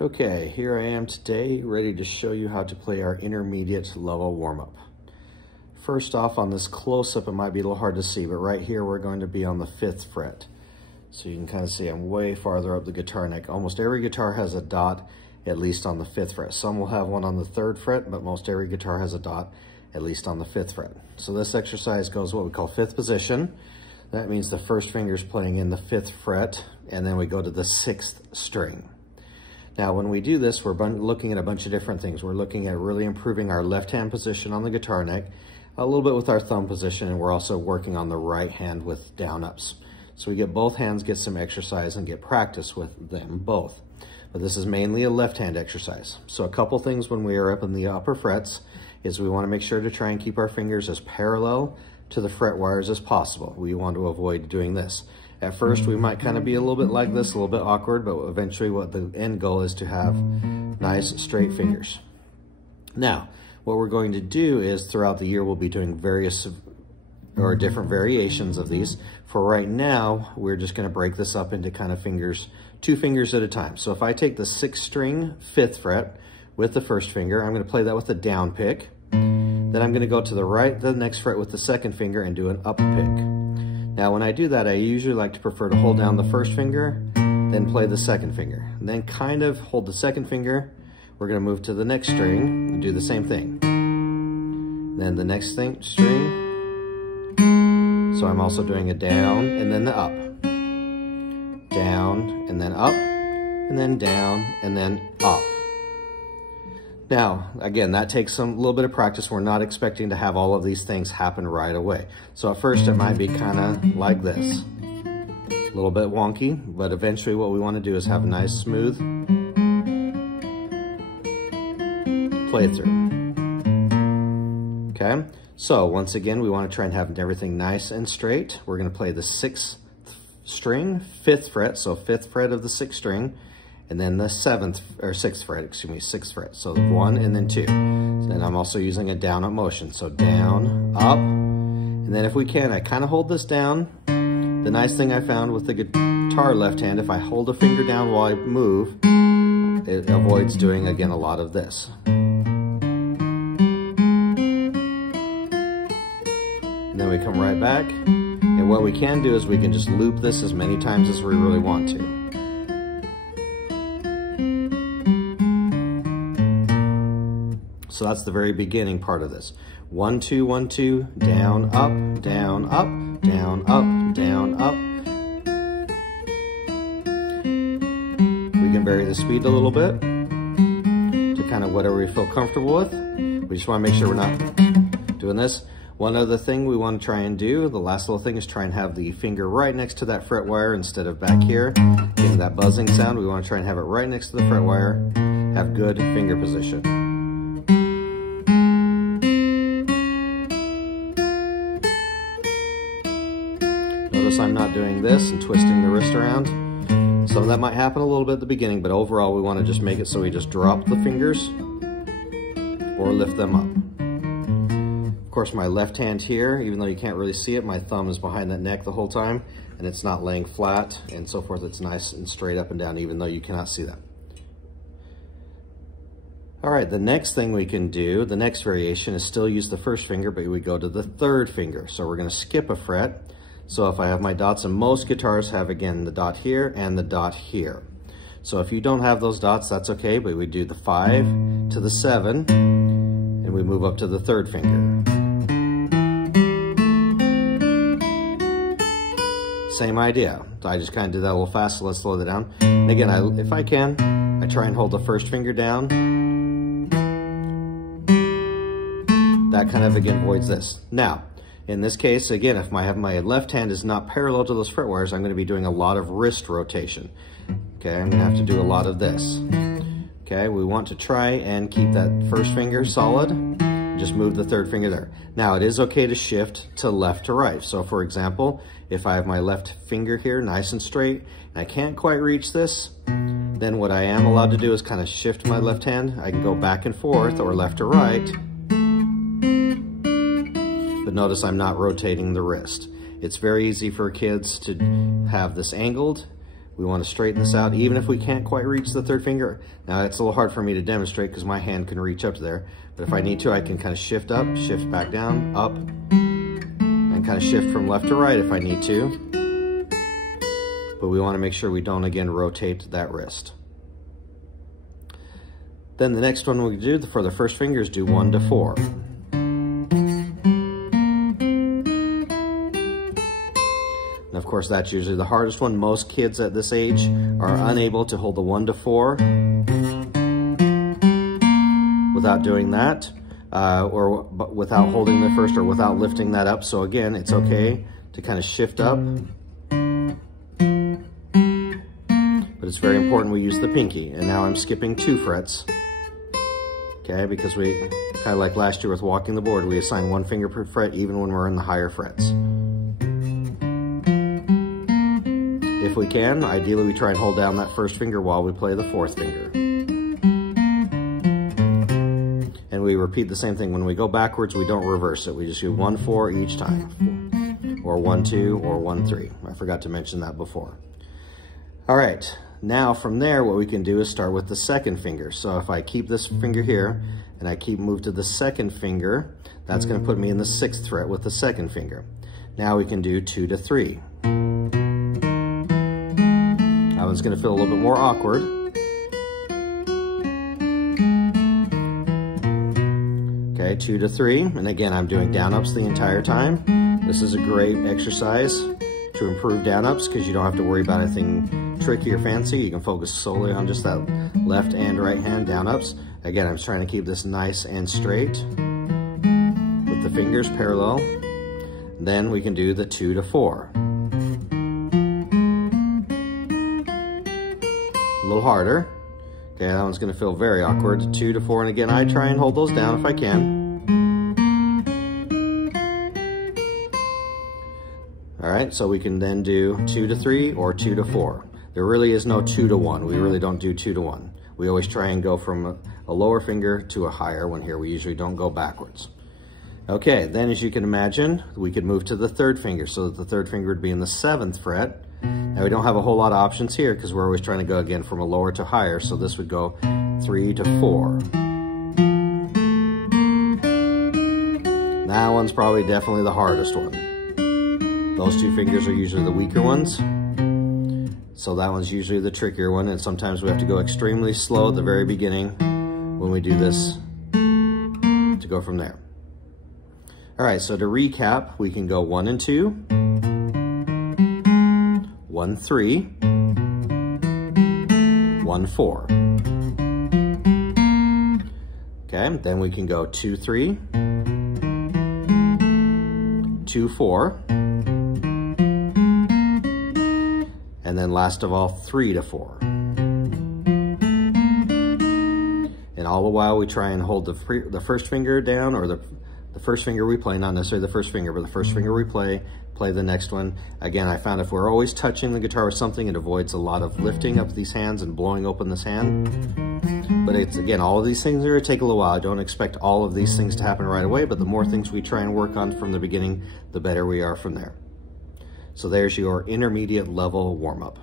Okay, here I am today, ready to show you how to play our intermediate level warm-up. First off, on this close-up, it might be a little hard to see, but right here we're going to be on the 5th fret. So you can kind of see I'm way farther up the guitar neck. Almost every guitar has a dot, at least on the 5th fret. Some will have one on the 3rd fret, but most every guitar has a dot, at least on the 5th fret. So this exercise goes what we call 5th position. That means the first finger's playing in the 5th fret, and then we go to the 6th string. Now, when we do this, we're looking at a bunch of different things. We're looking at really improving our left hand position on the guitar neck, a little bit with our thumb position, and we're also working on the right hand with down ups. So we get both hands, get some exercise, and get practice with them both. But this is mainly a left hand exercise. So a couple things when we are up in the upper frets is we want to make sure to try and keep our fingers as parallel to the fret wires as possible. We want to avoid doing this. At first, we might kind of be a little bit like this, a little bit awkward, but eventually what the end goal is to have nice straight fingers. Now, what we're going to do is throughout the year, we'll be doing various or different variations of these. For right now, we're just going to break this up into kind of fingers, 2 fingers at a time. So if I take the 6th string, 5th fret with the 1st finger, I'm going to play that with a down pick. Then I'm going to go to the next fret with the 2nd finger and do an up pick. Now, when I do that, I usually like to prefer to hold down the 1st finger, then play the 2nd finger. And then kind of hold the 2nd finger. We're going to move to the next string and do the same thing. Then the next string. So I'm also doing a down and then the up. Down and then up, and then down and then up. Now, again, that takes a little bit of practice. We're not expecting to have all of these things happen right away. So at first it might be kind of like this. A little bit wonky, but eventually what we want to do is have a nice smooth play through. Okay, so once again, we want to try and have everything nice and straight. We're going to play the 6th string, 5th fret, so 5th fret of the 6th string, and then the 6th fret. So 1 and then 2. And I'm also using a down up motion. So down, up, and then if we can, I kind of hold this down. The nice thing I found with the guitar left hand, if I hold a finger down while I move, it avoids doing, again, a lot of this. And then we come right back. And what we can do is we can just loop this as many times as we really want to. So that's the very beginning part of this. 1, 2, 1, 2, down, up, down, up, down, up, down, up. We can vary the speed a little bit to kind of whatever we feel comfortable with. We just want to make sure we're not doing this. One other thing we want to try and do, the last little thing, is try and have the finger right next to that fret wire instead of back here. Getting that buzzing sound, we want to try and have it right next to the fret wire. Have good finger position. Notice I'm not doing this and twisting the wrist around. Some of that might happen a little bit at the beginning, but overall we want to just make it so we just drop the fingers or lift them up. Of course, my left hand here, even though you can't really see it, my thumb is behind that neck the whole time, and it's not laying flat and so forth. It's nice and straight up and down, even though you cannot see that. All right, the next thing we can do, the next variation, is still use the 1st finger, but we go to the 3rd finger. So we're going to skip a fret. So if I have my dots, and most guitars have, again, the dot here and the dot here. So if you don't have those dots, that's okay, but we do the 5 to the 7, and we move up to the 3rd finger. Same idea. I just kind of did that a little fast, so let's slow that down. And again, if I can, I try and hold the 1st finger down. That kind of, again, avoids this. Now, in this case, again, if my left hand is not parallel to those fret wires, I'm going to be doing a lot of wrist rotation. Okay, I'm going to have to do a lot of this. Okay, we want to try and keep that 1st finger solid. Just move the 3rd finger there. Now, it is okay to shift to left to right. So, for example, if I have my left finger here nice and straight, and I can't quite reach this, then what I am allowed to do is kind of shift my left hand. I can go back and forth or left to right. But notice I'm not rotating the wrist. It's very easy for kids to have this angled, We want to straighten this out, even if we can't quite reach the third finger. Now, it's a little hard for me to demonstrate because my hand can reach up to there, but if I need to, I can kind of shift up, shift back down, up, and kind of shift from left to right if I need to. But we want to make sure we don't, again, rotate that wrist. Then the next one we do for the first finger is do 1 to 4. And of course, that's usually the hardest one. Most kids at this age are unable to hold the 1 to 4 without doing that, or without holding the first, or without lifting that up. So again, it's okay to kind of shift up, but it's very important we use the pinky. And now I'm skipping 2 frets, okay, because we, kind of like last year with walking the board, we assign 1 finger per fret even when we're in the higher frets. If we can, ideally we try and hold down that first finger while we play the 4th finger. And we repeat the same thing. When we go backwards, we don't reverse it. We just do 1, 4 each time, or 1, 2, or 1, 3. I forgot to mention that before. All right, now from there, what we can do is start with the 2nd finger. So if I keep this finger here, and I keep move to the 2nd finger, that's gonna put me in the 6th fret with the 2nd finger. Now we can do 2 to 3. That one's gonna feel a little bit more awkward. Okay, 2 to 3, and again, I'm doing down-ups the entire time. This is a great exercise to improve down-ups because you don't have to worry about anything tricky or fancy. You can focus solely on just that left and right hand down-ups. Again, I'm trying to keep this nice and straight with the fingers parallel. Then we can do the 2 to 4. A little harder. Okay, that one's gonna feel very awkward. 2 to 4, and again, I try and hold those down if I can. All right, so we can then do 2 to 3 or 2 to 4. There really is no 2 to 1. We really don't do 2 to 1. We always try and go from a lower finger to a higher one here. We usually don't go backwards. Okay, then as you can imagine, we could move to the 3rd finger, so that the 3rd finger would be in the 7th fret. Now we don't have a whole lot of options here because we're always trying to go again from a lower to higher, so this would go 3 to 4. That one's probably definitely the hardest one. Those 2 fingers are usually the weaker ones, so that one's usually the trickier one, and sometimes we have to go extremely slow at the very beginning when we do this to go from there. All right, so to recap, we can go 1 and 2, 1, 3, 1, 4. Okay, then we can go 2, 3, 2, 4, and then last of all, 3 to 4. And all the while we try and hold the first finger down, or the first finger we play, not necessarily the first finger, but the first finger we play the next one. Again, I found if we're always touching the guitar with something, it avoids a lot of lifting up these hands and blowing open this hand. But it's, again, all of these things are gonna take a little while. I don't expect all of these things to happen right away, but the more things we try and work on from the beginning, the better we are from there. So there's your intermediate level warm-up.